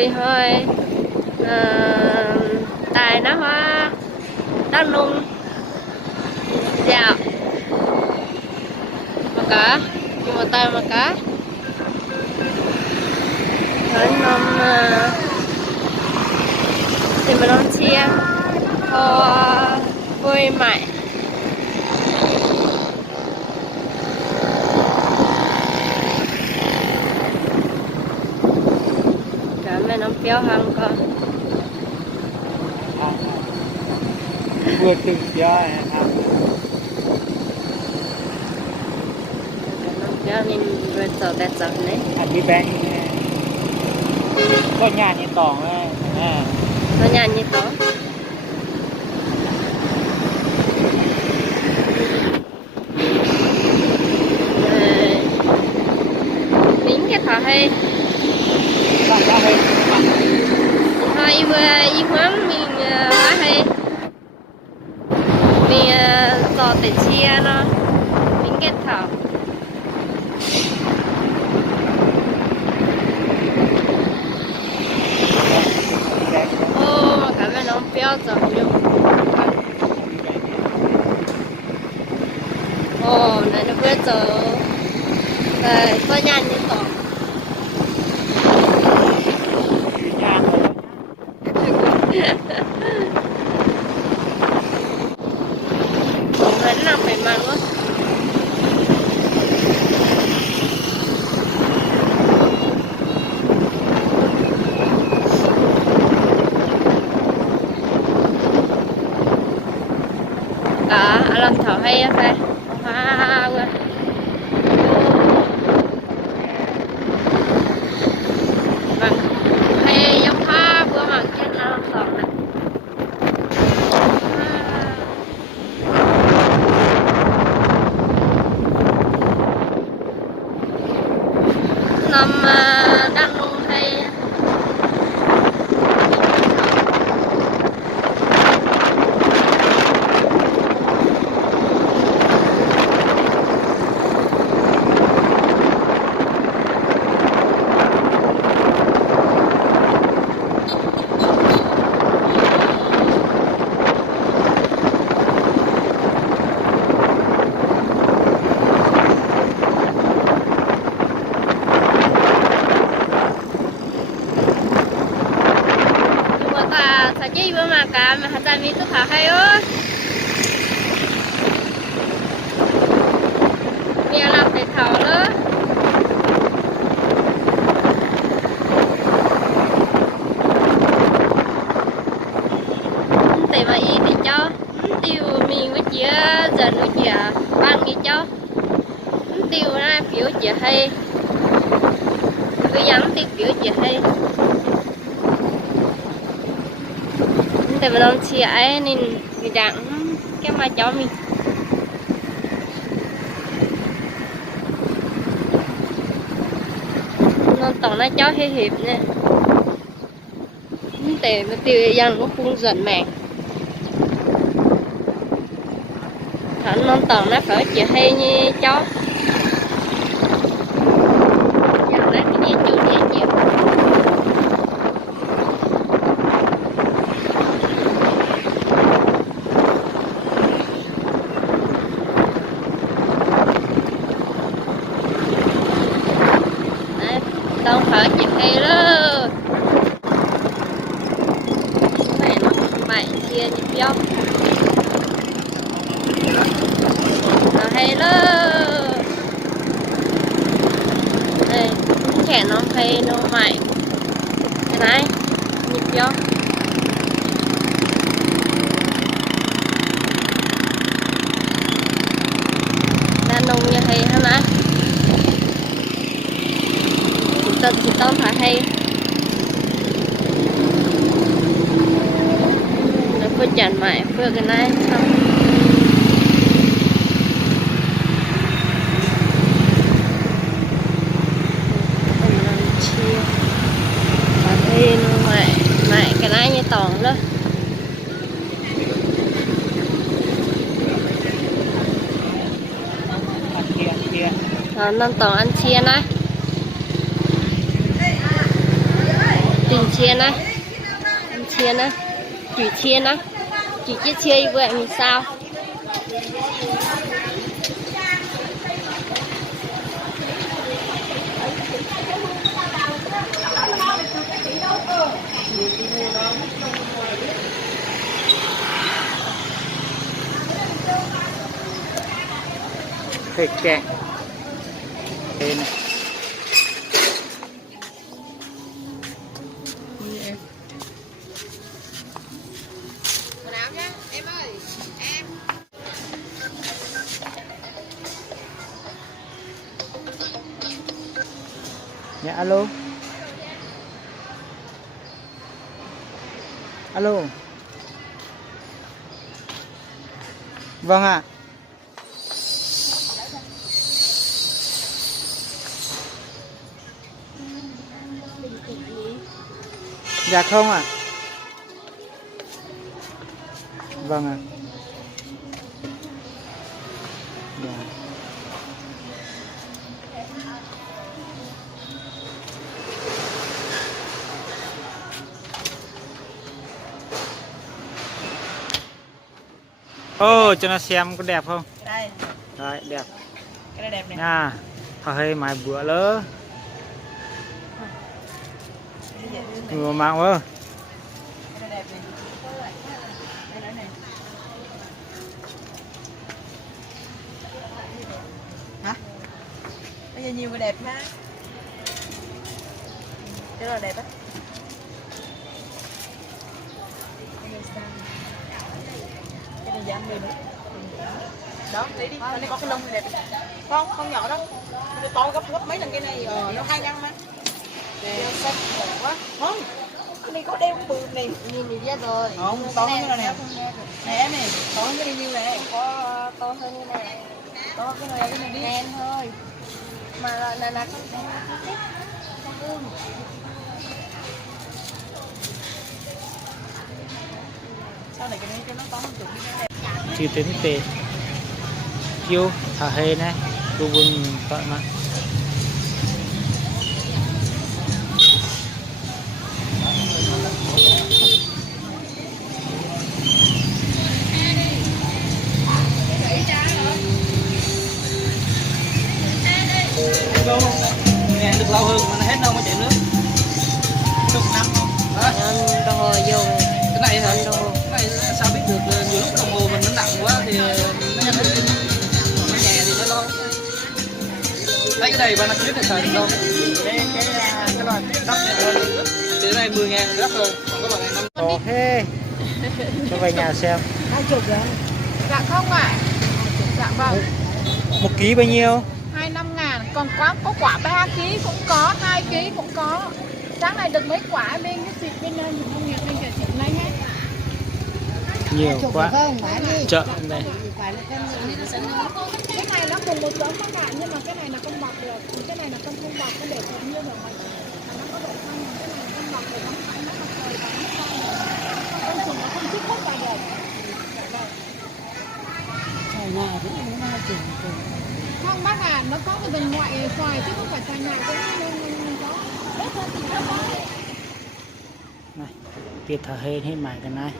vui hơi tài nó hoa đau nung dạo mà cá nhưng mà tay mà cá rồi nôm thì mình nôm chia ho vui mãi cả mẹ nôm béo hàng con vừa từng cho cho nên rồi sợ đẹp sợ đấy đi bánh có nhà như tỏng có nhà như đó tính cái thỏ hay thôi y hoán mình hóa hay mình dò để chia nó tính cái thỏ ô mà cả bên nó béo rồi ô này nó biết rồi đây có nhà như tổ vẫn làm phải mang quá cả làm thở hay phải hoa quá vâng hay giống hoa bữa mà trên làm thở này nằm đang luôn hay chứ bữa mà cả mà hạt mi tức thả hay ơi mẹ làm để thảo nữa để mà y để cho tiêu mình với chia dần với chia ban đi cho tiêu ra phiếu chia hay cứ nhắn tiêu phiếu chia hay để mà làm chia ấy nên mình đặng cái mà cho mình nó tổng nó cho hơi hiệp nè để mà tiêu dần nó cung dần mẹ nó tổng nó phải chia hay như chó dần nó cái gì chủ gì chịu đâu phải chị hay đó mẹ nó mày chia nhịp dốc hay đó đây trẻ nó hay nó mày cái này nhịp dốc đàn nông như hay hả nãy tên thì tôm phải hay nó có chặn mãi vừa cái này xong chia và thêm mãi cái này như toàn đó nó toàn ăn chia này tình chia này, chia này, chỉ chia vậy mình sao? thịt kẹt đây này. Quần áo nhá, em ơi, em. Dạ alo. Alo. Vâng ạ. Dạ không ạ. Vâng ạ. Dạ. Ô, cho nó xem có đẹp không? Đây, Đấy, đẹp. cái này đẹp này. Nha. Hơi mài bữa lỡ. Ngừa mạng quá. Cái này đẹp này. Đây nữa này. Hả? Bây giờ nhiều cái đẹp ha. Cái đó là đẹp á. Cái này giảm 10 nữa. Đó, lấy đi, nó có cái lông này đẹp. Không nhỏ đâu. Nó to gấp mấy lần cái này, nó 2 ngăn mà. Nè, xanh quá. Không. Cái này có đeo bự này. Nhìn thì biết rồi. Không, to hơn như này. Nè này, to hơn cái như này. Có to hơn như này. To cái này đi. Em thôi. Mà là không thích. Sao này cái này cho nó to hơn chút đi. Chưa tính tệ. Chiêu thả hê này. Cô vừng tội mà. Nè, được lâu hơn mà nó hết đâu mà chạy nước. Chục năm không? Đó. Đồng hồ dùng. Cái này hả? Cái này sao biết được, nhiều lúc đồng hồ mình nó nặng quá thì nó nhanh hết. Còn cái nhẹ thì nó lo. Lấy cái này và nó clip này xài được đâu. Cái loại đắt này thì cái này 10.000 đắt rồi. Còn cái loại này 5. Ok. Cho về nhà xem. 20 rồi. Dạ không ạ. Dạ vâng. 1 ký bao nhiêu? 25.000, còn có quả 3 kg cũng có, 2 kg cũng có. Sáng nay được mấy quả bên cái thịt bên này không nhiều bên kia thịt này hết. Nhiều quá. Chợ này. Cái này nó cùng một giống các bạn nhưng mà cái này là không bọc được, còn cái này là không bọc, nó để tự nhiên rồi mà nó có độ căng, cái này là không bọc để nó phải nó mặt trời và nó không nó không chích hút vào được. Trời nào cũng muốn nào chừng. Không bác à, nó có cái bên ngoại xoài chứ không phải xoài nào cũng có. Bớt hơn thì nó có. Này, tiệt thả hê hết mày cái này.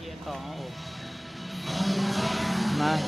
Chia to này.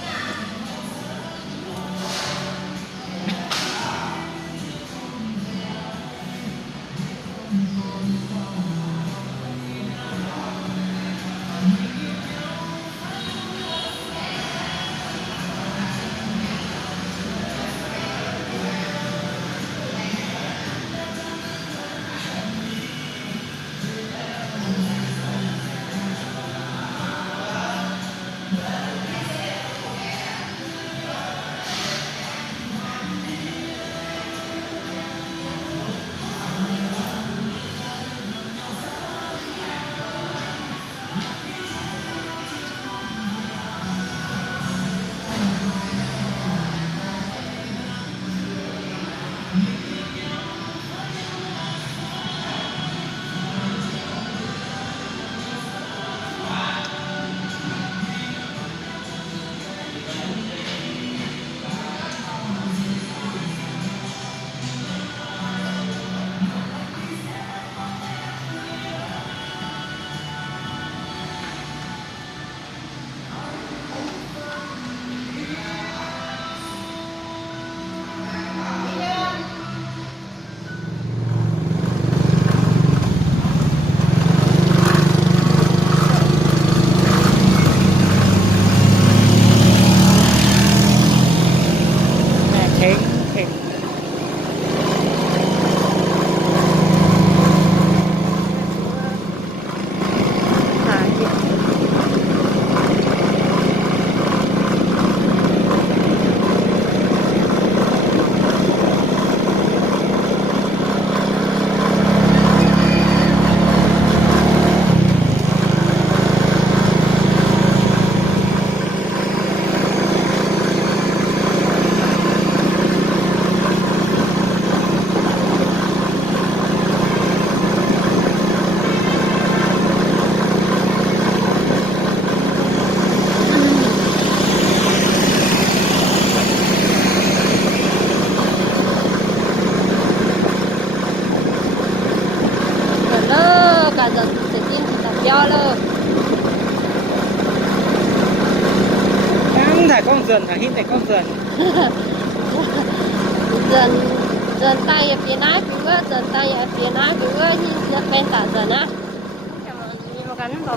do lơ Đang thả con dần thả hít này con dần. dần dần tay ở phía nái cứ dần tay ở phía nái cứ như bên tả dần á. Nhưng mà gắn vào